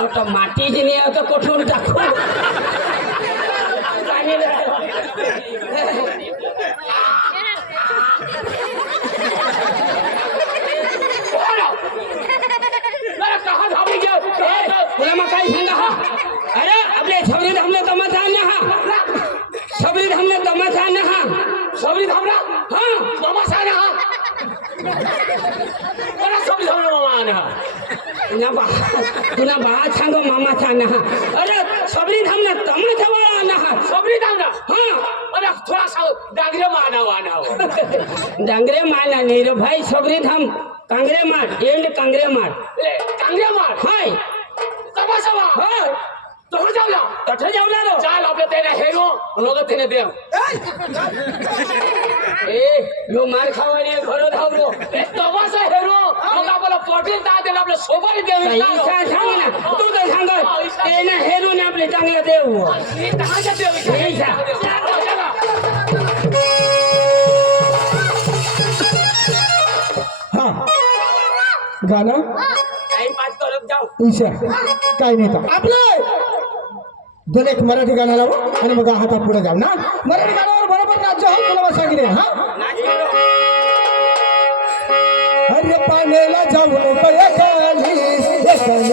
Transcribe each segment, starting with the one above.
आता माती जी नाही आता कुठून टाकू तुला मग काही सांगा हा अरे आपले सबरी धामले तमाशा ना हा सबरी धामले तमाशा ना हा सबरी धामला हा तमाशा ना हा सबरी धामला मामा ना तुला बा सांगो मामा ना हा अरे सबरी धामला तमाशा वाला ना हा सबरी धामला हा अरे थोड़ा सा डांगरे माना वाना डांगरे माना नहीं रे भाई सबरी धाम कांगरे मार एंड कांगरे मार हाय तमाशा हाय तोहर जावला तठे जावला रो चाल आपले तेने हेरो लोग तेने देव ए लो मार खावानी घरो धावलो तमाशा हेरो लोग आपला पोटील ता दे आपले सोबत देव पैसा सांग ना तू तर सांग तेने हेरो ने आपले चांगला देव हे कहाच्या देव पैसा हा गाणं टाइम पास करत जाऊ ईशा काय नाही का आपलं दोन एक मराठी गाणं लावू आणि मग हाता पुढे जाऊ ना मराठी गाण्यावर बरोबर नाच हो तुला मग सांगितले हा अरे पाण्याला जाऊ नको एकाली एकाली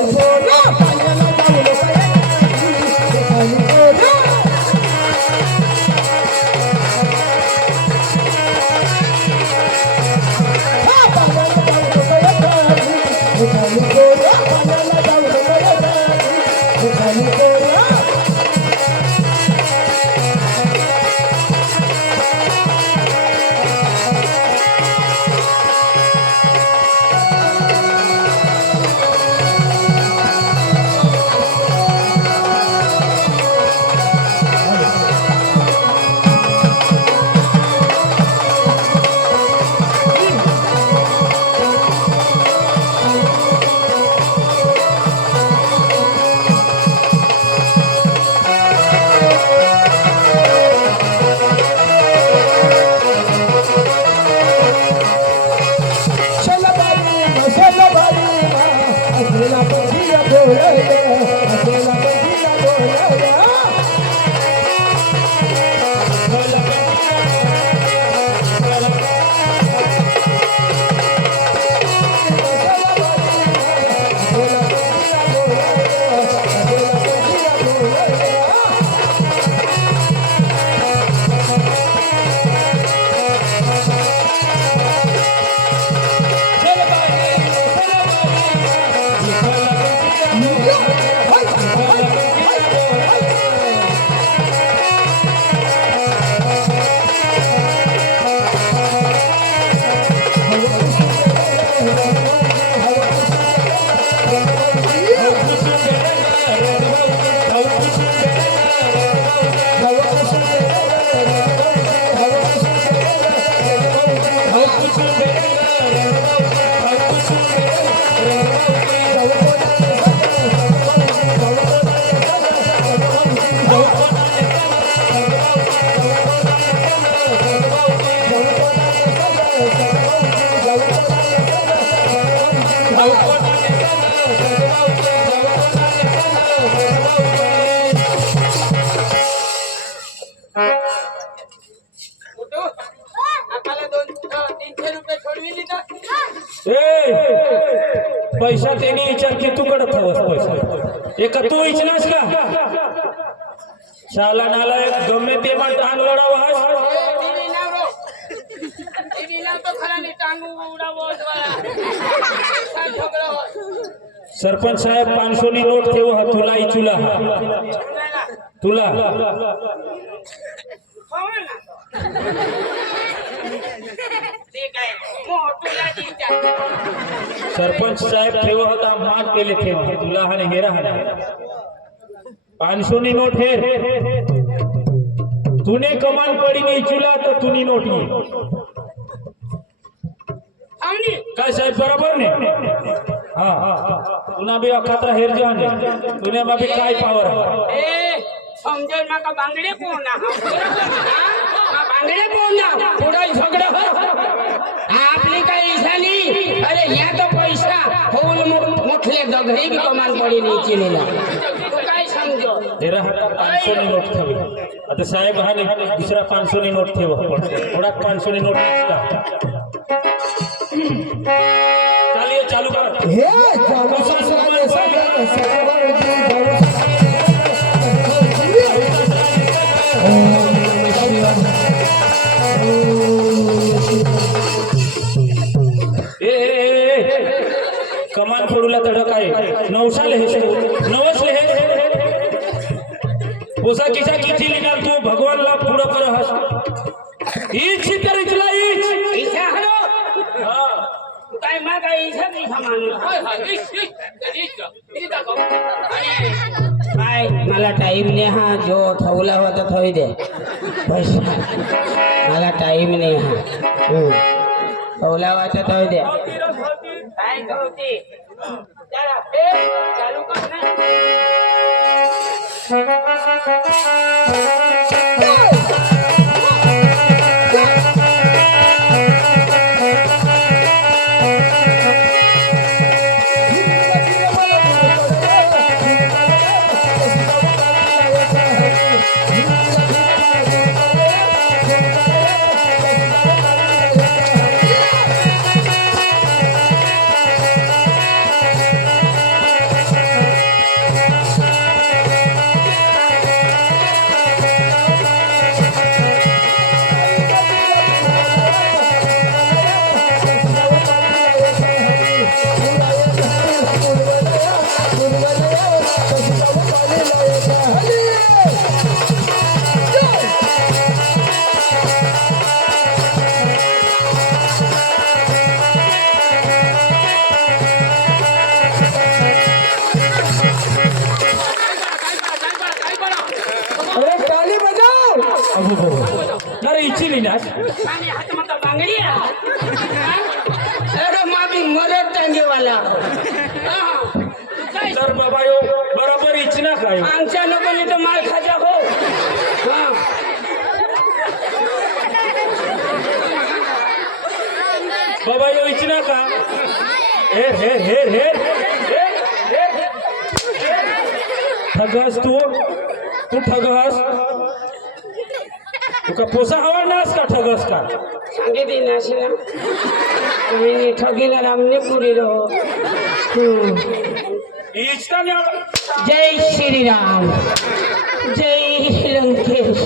बोला पाण्याला जाऊ नको एकाली बोला पैसा त्यांनी विचार की तू कडत हवस पैसा एका तू इचनास का शाला नाला एक गमे ते पण टांग लढावास सरपंच साहेब 500 नी नोट ठेव हा तुला इचुला तुला सरपंच साहेब ठेव होता माग केले ठेव तुला हा हेरा हा 500 नी नोट हेर तूने कमान पड़ी नहीं चुला तो तूनी नोट काय साहेब बरोबर ने तुना भी अखात्रा हेर जो तूने भी काय पावर समजेल माका बांगडे पोहना बांगडे पोहना पुढे झगडा आपली काही इच्छा नहीं अरे यहाँ तो पैसा होल मोठले दगरी भी कमान पड़ी नहीं चिनेला तू काय समझो जरा हातात 500 नी नोट ठेवी आता साहेब हा दुसरा 500 नी नोट ठेवा थोडा 500 नी नोट का चालिए चालू कर हे जाऊ सासराने सगळं कमान फोडूला तडक आहे नवसाले हे नवसले हे पोसा किसा किती लिहिणार तू भगवानला पुढं कर हस हीच तर इथला हीच इच्छा हलो हा तू काय मा काय इच्छा नाही समान हाय हाय काय मला टाइम नाही हा जो ठेवला होता ठेवी दे पैसा मला टाइम नाही हा ठेवला होता ठेवी दे काय ठेवते चला चालू कर ना अरे इच्छी लिहिणार आणि हात मग बांगडी अरे मामी मदत टांगेवाला काय तर बाबा यो बरोबर इच्छना काय आमच्या लोकांनी तर माल खाजा हो हा बाबा यो इच्छना का हेर हेर हेर हेर ठगस तू ठगस तुका पोसा हवा नास का ठगस का सांगितली नाशी ना काही ठगीला रामने पुरी रहो इच्छा जय श्री राम जय लंकेश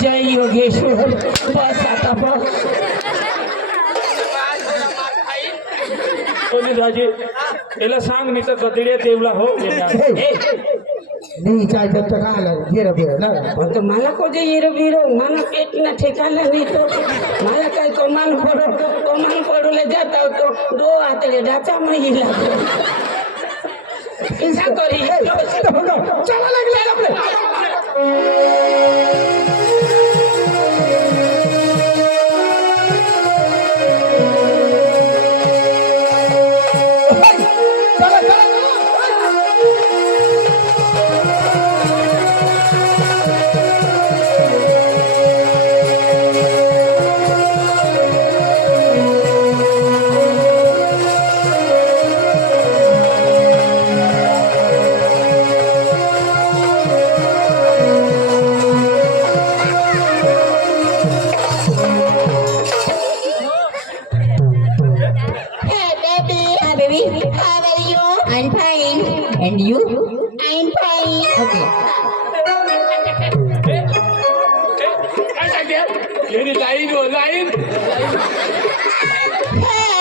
जय योगेश्वर बस आता बस कोणी राजे याला सांग मी तर गदड्या देवला हो नहीं चाहते तो कहा गिर गिर ना तो मला को जे येरो बीरो माना पेट ना ठिकाना नहीं तो मला काय कमान पडू ले जाता तो दो हाथ ले डाचा महिला ऐसा करी चला लागले आपले चला चला I'm fine. And you? I'm fine. Okay. काय सांगते लाईन